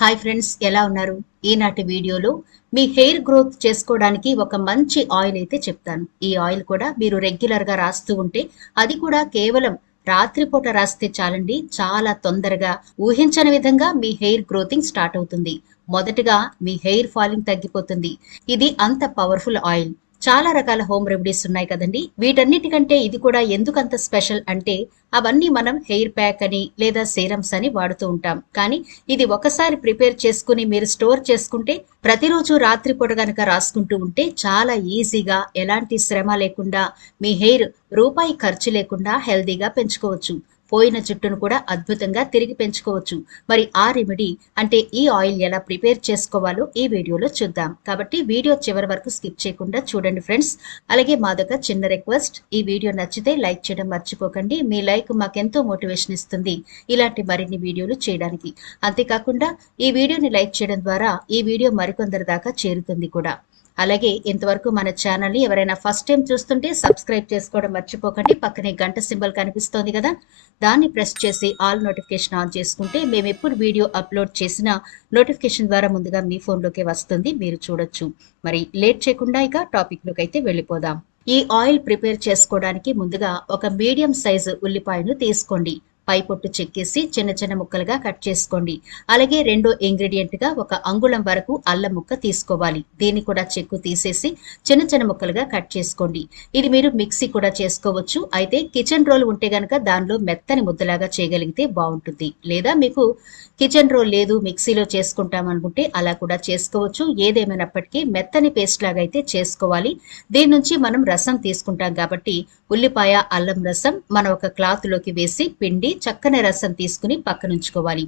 Hi friends, ఎలా ఉన్నారు? ఈనాటి వీడియోలో మీ హెయిర్ గ్రోత్ చేసుకోవడానికి ఒక మంచి ఆయిల్ అయితే చెప్తాను. ఈ ఆయిల్ కూడా మీరు రెగ్యులర్గా రాస్తూ ఉంటే, అది కూడా కేవలం రాత్రిపూట రాస్తే చాలండి, చాలా తొందరగా ఊహించని విధంగా మీ హెయిర్ గ్రోతింగ్ స్టార్ట్ అవుతుంది. మొదటగా మీ హెయిర్ ఫాలింగ్ తగ్గిపోతుంది. ఇది అంత పవర్ఫుల్ ఆయిల్. చాలా రకాల హోమ్ రెమెడీస్ ఉన్నాయి కదండి. వీటన్నిటికంటే ఇది కూడా ఎందుకంత స్పెషల్ అంటే, అవన్నీ మనం హెయిర్ ప్యాక్ అని లేదా సీరమ్స్ అని వాడుతూ ఉంటాం. కానీ ఇది ఒకసారి ప్రిపేర్ చేసుకుని మీరు స్టోర్ చేసుకుంటే, ప్రతిరోజు రాత్రిపూట గనక రాసుకుంటూ ఉంటే చాలా ఈజీగా, ఎలాంటి శ్రమ లేకుండా మీ హెయిర్ రూపాయి ఖర్చు లేకుండా హెల్దీగా పెంచుకోవచ్చు. పోయిన జుట్టును కూడా అద్భుతంగా తిరిగి పెంచుకోవచ్చు. మరి ఆ రెమెడీ అంటే ఈ ఆయిల్ ఎలా ప్రిపేర్ చేసుకోవాలో ఈ వీడియోలో చూద్దాం. కాబట్టి వీడియో చివరి వరకు స్కిప్ చేయకుండా చూడండి ఫ్రెండ్స్. అలాగే మాదొక చిన్న రిక్వెస్ట్, ఈ వీడియో నచ్చితే లైక్ చేయడం మర్చిపోకండి. మీ లైక్ మాకెంతో మోటివేషన్ ఇస్తుంది ఇలాంటి మరిన్ని వీడియోలు చేయడానికి. అంతేకాకుండా ఈ వీడియోని లైక్ చేయడం ద్వారా ఈ వీడియో మరికొందరి దాకా చేరుతుంది కూడా. అలాగే ఇంతవరకు మన ఛానల్ని ఎవరైనా ఫస్ట్ టైం చూస్తుంటే సబ్స్క్రైబ్ చేసుకోవడం మర్చిపోకండి. పక్కనే గంట సింబల్ కనిపిస్తోంది కదా, దాన్ని ప్రెస్ చేసి ఆల్ నోటిఫికేషన్ ఆన్ చేసుకుంటే మేము ఎప్పుడు వీడియో అప్లోడ్ చేసినా నోటిఫికేషన్ ద్వారా ముందుగా మీ ఫోన్లోకి వస్తుంది, మీరు చూడొచ్చు. మరి లేట్ చేయకుండా ఇక టాపిక్లోకి అయితే వెళ్ళిపోదాం. ఈ ఆయిల్ ప్రిపేర్ చేసుకోవడానికి ముందుగా ఒక మీడియం సైజు ఉల్లిపాయను తీసుకోండి. పై పొట్టు చెక్కేసి చిన్న చిన్న ముక్కలుగా కట్ చేసుకోండి. అలాగే రెండో ఇంగ్రీడియంట్ గా ఒక అంగుళం వరకు అల్లం ముక్క తీసుకోవాలి. దీన్ని కూడా చెక్కు తీసేసి చిన్న చిన్న ముక్కలుగా కట్ చేసుకోండి. ఇది మీరు మిక్సీ కూడా చేసుకోవచ్చు. అయితే కిచెన్ రోల్ ఉంటే గనక దానిలో మెత్తని ముద్దలాగా చేయగలిగితే బాగుంటుంది. లేదా మీకు కిచెన్ రోల్ లేదు, మిక్సీలో చేసుకుంటాం అనుకుంటే అలా కూడా చేసుకోవచ్చు. ఏదేమైనప్పటికీ మెత్తని పేస్ట్ లాగా అయితే చేసుకోవాలి. దీని నుంచి మనం రసం తీసుకుంటాం కాబట్టి ఉల్లిపాయ అల్లం రసం మనం ఒక క్లాత్ లోకి వేసి పిండి చక్కని రసం తీసుకుని పక్కనుంచుకోవాలి.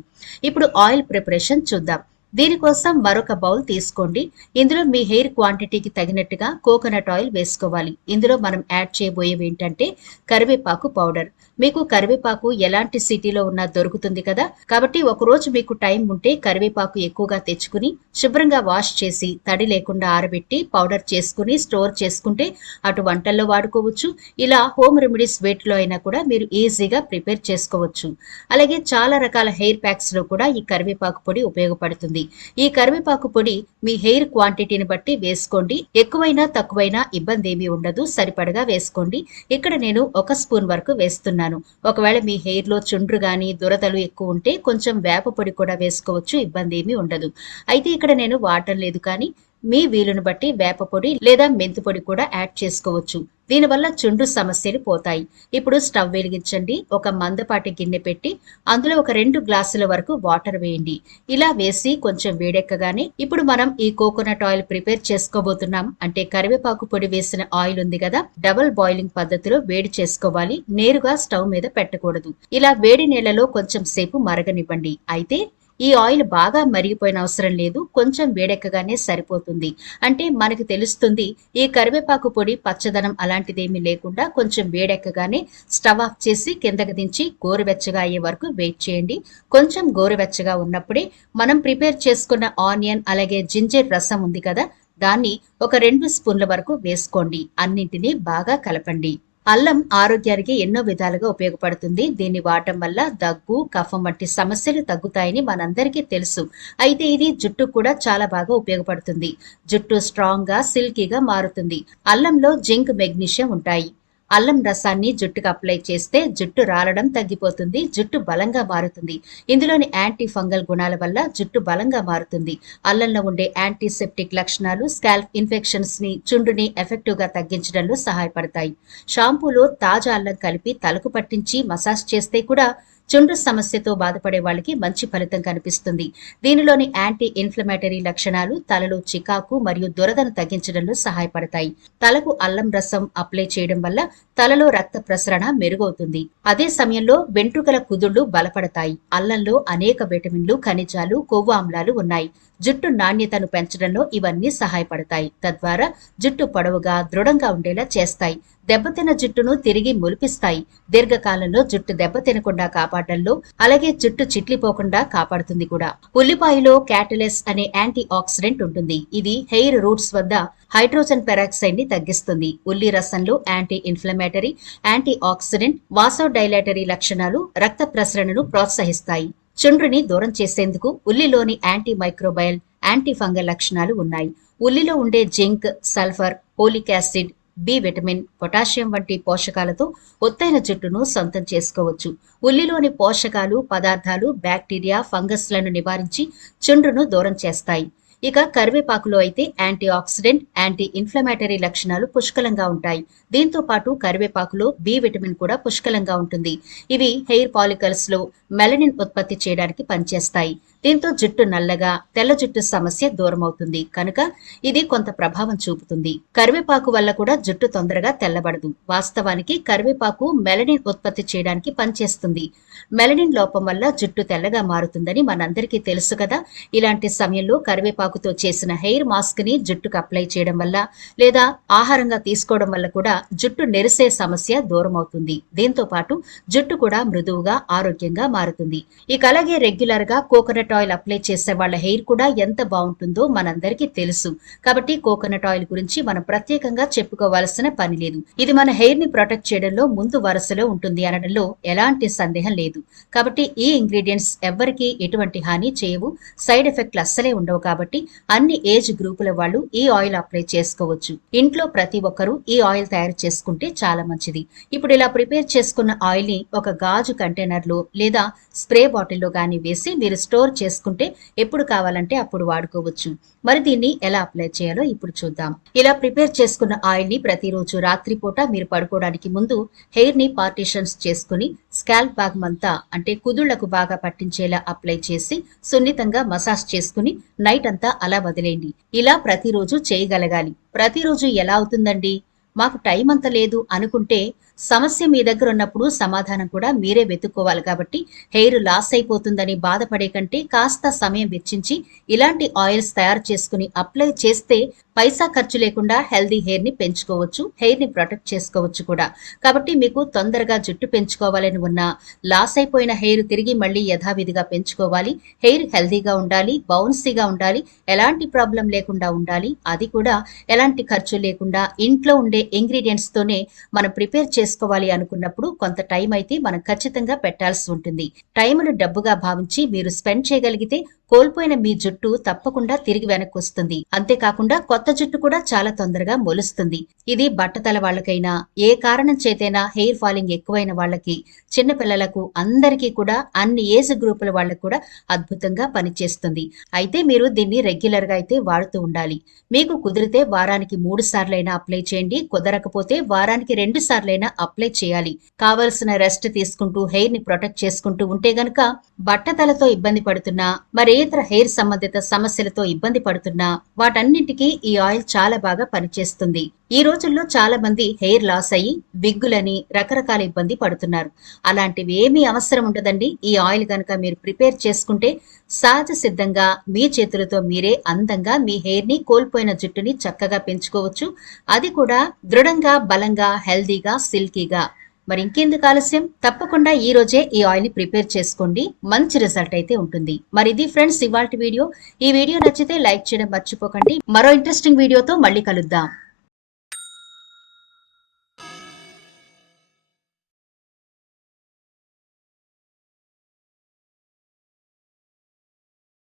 ఇప్పుడు ఆయిల్ ప్రిపరేషన్ చూద్దాం. దీనికోసం మరొక బౌల్ తీసుకోండి. ఇందులో మీ హెయిర్ క్వాంటిటీకి తగినట్టుగా కోకోనట్ ఆయిల్ వేసుకోవాలి. ఇందులో మనం యాడ్ చేయబోయేవి ఏంటంటే కరివేపాకు పౌడర్. మీకు కరివేపాకు ఎలాంటి సిటీలో ఉన్నా దొరుకుతుంది కదా, కాబట్టి ఒకరోజు మీకు టైం ఉంటే కరివేపాకు ఎక్కువగా తెచ్చుకుని శుభ్రంగా వాష్ చేసి తడి లేకుండా ఆరబెట్టి పౌడర్ చేసుకుని స్టోర్ చేసుకుంటే అటు వంటల్లో వాడుకోవచ్చు, ఇలా హోమ్ రెమెడీస్ వేట్లో అయినా కూడా మీరు ఈజీగా ప్రిపేర్ చేసుకోవచ్చు. అలాగే చాలా రకాల హెయిర్ ప్యాక్స్ లో కూడా ఈ కరివేపాకు పొడి ఉపయోగపడుతుంది. ఈ కరివేపాకు పొడి మీ హెయిర్ క్వాంటిటీని బట్టి వేసుకోండి. ఎక్కువైనా తక్కువైనా ఇబ్బంది ఏమీ ఉండదు, సరిపడగా వేసుకోండి. ఇక్కడ నేను 1 స్పూన్ వరకు వేస్తున్నాను. ఒకవేళ మీ హెయిర్ లో చుండ్రు గాని దురదలు ఎక్కువ ఉంటే కొంచెం వేప పొడి కూడా వేసుకోవచ్చు, ఇబ్బంది ఏమీ ఉండదు. అయితే ఇక్కడ నేను వాడటం లేదు, కానీ మీ వీలును బట్టి వేప పొడి లేదా మెంతు పొడి కూడా యాడ్ చేసుకోవచ్చు. దీనివల్ల చుండ్రు సమస్యలు పోతాయి. ఇప్పుడు స్టవ్ వెలిగించండి. ఒక మందపాటి గిన్నె పెట్టి అందులో ఒక 2 గ్లాసుల వరకు వాటర్ వేయండి. ఇలా వేసి కొంచెం వేడెక్కగానే ఇప్పుడు మనం ఈ కోకోనట్ ఆయిల్ ప్రిపేర్ చేసుకోబోతున్నాం. అంటే కరివేపాకు పొడి వేసిన ఆయిల్ ఉంది కదా, డబుల్ బాయిలింగ్ పద్ధతిలో వేడి చేసుకోవాలి. నేరుగా స్టవ్ మీద పెట్టకూడదు. ఇలా వేడి నీళ్లలో కొంచెం సేపు మరగనివ్వండి. అయితే ఈ ఆయిల్ బాగా మరిగిపోయిన అవసరం లేదు, కొంచెం వేడెక్కగానే సరిపోతుంది. అంటే మనకి తెలుస్తుంది ఈ కరివేపాకు పొడి పచ్చదనం అలాంటిదేమీ లేకుండా కొంచెం వేడెక్కగానే స్టవ్ ఆఫ్ చేసి కిందకి దించి గోరువెచ్చగా అయ్యే వరకు వెయిట్ చేయండి. కొంచెం గోరువెచ్చగా ఉన్నప్పుడే మనం ప్రిపేర్ చేసుకున్న ఆనియన్ అలాగే జింజర్ రసం ఉంది కదా, దాన్ని ఒక 2 స్పూన్ల వరకు వేసుకోండి. అన్నింటినీ బాగా కలపండి. అల్లం ఆరోగ్యానికి ఎన్నో విధాలుగా ఉపయోగపడుతుంది. దీన్ని వాడటం వల్ల దగ్గు కఫం వంటి సమస్యలు తగ్గుతాయని మనందరికీ తెలుసు. అయితే ఇది జుట్టు కూడా చాలా బాగా ఉపయోగపడుతుంది. జుట్టు స్ట్రాంగ్ గా సిల్కీగా మారుతుంది. అల్లంలో జింక్ మెగ్నీషియం ఉంటాయి. అల్లం రసాన్ని జుట్టుకు అప్లై చేస్తే జుట్టు రాలడం తగ్గిపోతుంది, జుట్టు బలంగా మారుతుంది. ఇందులోని యాంటీ ఫంగల్ గుణాల వల్ల జుట్టు బలంగా మారుతుంది. అల్లంలో ఉండే యాంటీసెప్టిక్ లక్షణాలు స్కాల్ప్ ఇన్ఫెక్షన్స్ ని చుండుని ఎఫెక్టివ్ గా తగ్గించడంలో సహాయపడతాయి. షాంపూలో తాజా అల్లం కలిపి తలకు పట్టించి మసాజ్ చేస్తే కూడా చుండ్రు సమస్యతో బాధపడే వాళ్ళకి మంచి ఫలితం కనిపిస్తుంది. దీనిలోని యాంటీ ఇన్ఫ్లమేటరీ లక్షణాలు తలలో చికాకు మరియు దురదను తగ్గించడంలో సహాయపడతాయి. తలకు అల్లం రసం అప్లై చేయడం వల్ల తలలో రక్త ప్రసరణ మెరుగవుతుంది. అదే సమయంలో వెంట్రుకల కుదుళ్లు బలపడతాయి. అల్లంలో అనేక విటమిన్లు, ఖనిజాలు, కొవ్వు ఆమ్లాలు ఉన్నాయి. జుట్టు నాణ్యతను పెంచడంలో ఇవన్నీ సహాయపడతాయి. తద్వారా జుట్టు పొడవుగా దృఢంగా ఉండేలా చేస్తాయి. దెబ్బతిన్న జుట్టును తిరిగి మొలిపిస్తాయి. దీర్ఘకాలంలో జుట్టు దెబ్బతినకుండా కాపాడడంలో, అలాగే జుట్టు చిట్లిపోకుండా కాపాడుతుంది కూడా. ఉల్లిపాయలో క్యాటలెస్ అనే యాంటీ ఆక్సిడెంట్ ఉంటుంది. ఇది హెయిర్ రూట్స్ వద్ద హైడ్రోజన్ పెరాక్సైడ్ ని తగ్గిస్తుంది. ఉల్లి రసంలో anti inflammatory, anti oxidant, vasodilatory లక్షణాలు రక్త ప్రసరణను ప్రోత్సహిస్తాయి. చుండ్రుని దూరం చేసేందుకు ఉల్లిలోని యాంటీ మైక్రోబయల్, యాంటీ ఫంగల్ లక్షణాలు ఉన్నాయి. ఉల్లిలో ఉండే zinc, sulphur, folic acid, B vitamin, potassium వంటి పోషకాలతో ఒత్తైన జుట్టును సొంతం చేసుకోవచ్చు. ఉల్లిలోని పోషకాలు, పదార్థాలు బ్యాక్టీరియా, ఫంగస్లను నివారించి చుండ్రును దూరం చేస్తాయి. ఇక కరివేపాకులో అయితే యాంటీ ఆక్సిడెంట్, యాంటీ ఇన్ఫ్లమేటరీ లక్షణాలు పుష్కలంగా ఉంటాయి. దీంతో పాటు కరివేపాకులో బి విటమిన్ కూడా పుష్కలంగా ఉంటుంది. ఇవి హెయిర్ పాలికల్స్ లో మెలనిన్ ఉత్పత్తి చేయడానికి పనిచేస్తాయి. దీంతో జుట్టు నల్లగా, తెల్ల జుట్టు సమస్య దూరమవుతుంది. కనుక ఇది కొంత ప్రభావం చూపుతుంది. కరివేపాకు వల్ల కూడా జుట్టు తొందరగా తెల్లబడదు. వాస్తవానికి కరివేపాకు మెలనిన్ ఉత్పత్తి చేయడానికి పనిచేస్తుంది. మెలనిన్ లోపం వల్ల జుట్టు తెల్లగా మారుతుందని మనందరికీ తెలుసు కదా. ఇలాంటి సమయంలో కరివేపాకుతో చేసిన హెయిర్ మాస్క్ ని జుట్టుకు అప్లై చేయడం వల్ల లేదా ఆహారంగా తీసుకోవడం వల్ల కూడా జుట్టు నెరిసే సమస్య దూరం అవుతుంది. దీంతో పాటు జుట్టు కూడా మృదువుగా, ఆరోగ్యంగా మారుతుంది. ఇక అలాగే రెగ్యులర్ గా కోకోనట్ ఆయిల్ అప్లై చేసే వాళ్ళ హెయిర్ కూడా ఎంత బాగుంటుందో మనందరికీ తెలుసు. కాబట్టి కోకోనట్ ఆయిల్ గురించి మనం ప్రత్యేకంగా చెప్పుకోవాల్సిన పని లేదు. ఇది మన హెయిర్ ని ప్రొటెక్ట్ చేయడంలో ముందు వరుసలో ఉంటుంది అనడంలో ఎలాంటి సందేహం లేదు. కాబట్టి ఈ ఇంగ్రీడియంట్స్ ఎవ్వరికీ ఎటువంటి హాని చేయవు, సైడ్ ఎఫెక్ట్లు అస్సలే ఉండవు. కాబట్టి అన్ని ఏజ్ గ్రూపుల వాళ్ళు ఈ ఆయిల్ అప్లై చేసుకోవచ్చు. ఇంట్లో ప్రతి ఒక్కరూ ఈ ఆయిల్ తయారు చేసుకుంటే చాలా మంచిది. ఇప్పుడు ఇలా ప్రిపేర్ చేసుకున్న ఆయిల్ ని ఒక గాజు కంటైనర్ లో లేదా స్ప్రే బాటిల్లో గానీ వేసి మీరు స్టోర్ చేసుకుంటే ఎప్పుడు కావాలంటే అప్పుడు వాడుకోవచ్చు. మరి దీన్ని ఎలా అప్లై చేయాలో ఇప్పుడు చూద్దాం. ఇలా ప్రిపేర్ చేసుకున్న ఆయిల్ ని ప్రతిరోజు రాత్రిపూట మీరు పడుకోవడానికి ముందు హెయిర్ ని పార్టీషన్స్ చేసుకుని స్కాల్ప్ భాగం అంతా అంటే కుదుళ్లకు బాగా పట్టించేలా అప్లై చేసి సున్నితంగా మసాజ్ చేసుకుని నైట్ అంతా అలా వదిలేయండి. ఇలా ప్రతిరోజు చేయగలగాలి. ప్రతిరోజు ఎలా అవుతుందండి, మాకు టైం అంత లేదు అనుకుంటే సమస్య మీ దగ్గర ఉన్నప్పుడు సమాధానం కూడా మీరే వెతుక్కోవాలి. కాబట్టి హెయిర్ లాస్ అయిపోతుందని బాధపడే కంటే కాస్త సమయం వెచ్చించి ఇలాంటి ఆయిల్స్ తయారు చేసుకుని అప్లై చేస్తే పైసా ఖర్చు లేకుండా హెల్దీ హెయిర్ ని పెంచుకోవచ్చు, హెయిర్ ని ప్రొటెక్ట్ చేసుకోవచ్చు కూడా. కాబట్టి మీకు తొందరగా జుట్టు పెంచుకోవాలని ఉన్నా, లాస్ అయిపోయిన హెయిర్ తిరిగి మళ్ళీ యథావిధిగా పెంచుకోవాలి, హెయిర్ హెల్దీగా ఉండాలి, బౌన్సీగా ఉండాలి, ఎలాంటి ప్రాబ్లం లేకుండా ఉండాలి, అది కూడా ఎలాంటి ఖర్చు లేకుండా ఇంట్లో ఉండే ఇంగ్రీడియంట్స్ తోనే మనం ప్రిపేర్ చేసుకోవాలి అనుకున్నప్పుడు కొంత టైం అయితే మనం ఖచ్చితంగా పెట్టాల్సి ఉంటుంది. టైంను డబ్బుగా భావించి మీరు స్పెండ్ చేయగలిగితే కోల్పోయిన మీ జుట్టు తప్పకుండా తిరిగి వెనక్కి వస్తుంది. అంతేకాకుండా కొత్త జుట్టు కూడా చాలా తొందరగా మొలుస్తుంది. ఇది బట్టతల వాళ్ళకైనా, ఏ కారణం చేతైనా హెయిర్ ఫాలింగ్ ఎక్కువైన వాళ్ళకి, చిన్నపిల్లలకు, అందరికీ కూడా అన్ని ఏజ్ గ్రూపుల వాళ్ళకు కూడా అద్భుతంగా పనిచేస్తుంది. అయితే మీరు దీన్ని రెగ్యులర్ గా అయితే వాడుతూ ఉండాలి. మీకు కుదిరితే వారానికి 3 సార్లైనా అప్లై చేయండి, కుదరకపోతే వారానికి 2 సార్లైనా అప్లై చేయాలి. కావలసిన రెస్ట్ తీసుకుంటూ హెయిర్ ని ప్రొటెక్ట్ చేసుకుంటూ ఉంటే గనక బట్టతలతో ఇబ్బంది పడుతున్నా, మరేతర హెయిర్ సంబంధిత సమస్యలతో ఇబ్బంది పడుతున్నా వాటన్నింటికీ ఈ ఆయిల్ చాలా బాగా పనిచేస్తుంది. ఈ రోజుల్లో చాలా మంది హెయిర్ లాస్ అయ్యి విగ్గులని రకరకాల ఇబ్బంది పడుతున్నారు. అలాంటివి ఏమీ అవసరం ఉండదండి. ఈ ఆయిల్ కనుక మీరు ప్రిపేర్ చేసుకుంటే సహజ సిద్ధంగా మీ చేతులతో మీరే అందంగా మీ హెయిర్ ని, కోల్పోయిన జుట్టుని చక్కగా పెంచుకోవచ్చు. అది కూడా దృఢంగా, బలంగా, హెల్దీగా, సిల్కీగా. మరి ఇంకెందుకు ఆలస్యం, తప్పకుండా ఈ రోజే ఈ ఆయిల్ ని ప్రిపేర్ చేసుకోండి. మంచి రిజల్ట్ అయితే ఉంటుంది. మరి ఇది ఫ్రెండ్స్ ఇవాల్టి వీడియో. ఈ వీడియో నచ్చితే లైక్ చేయడం మర్చిపోకండి. మరో ఇంట్రెస్టింగ్ వీడియోతో మళ్ళీ కలుద్దాం.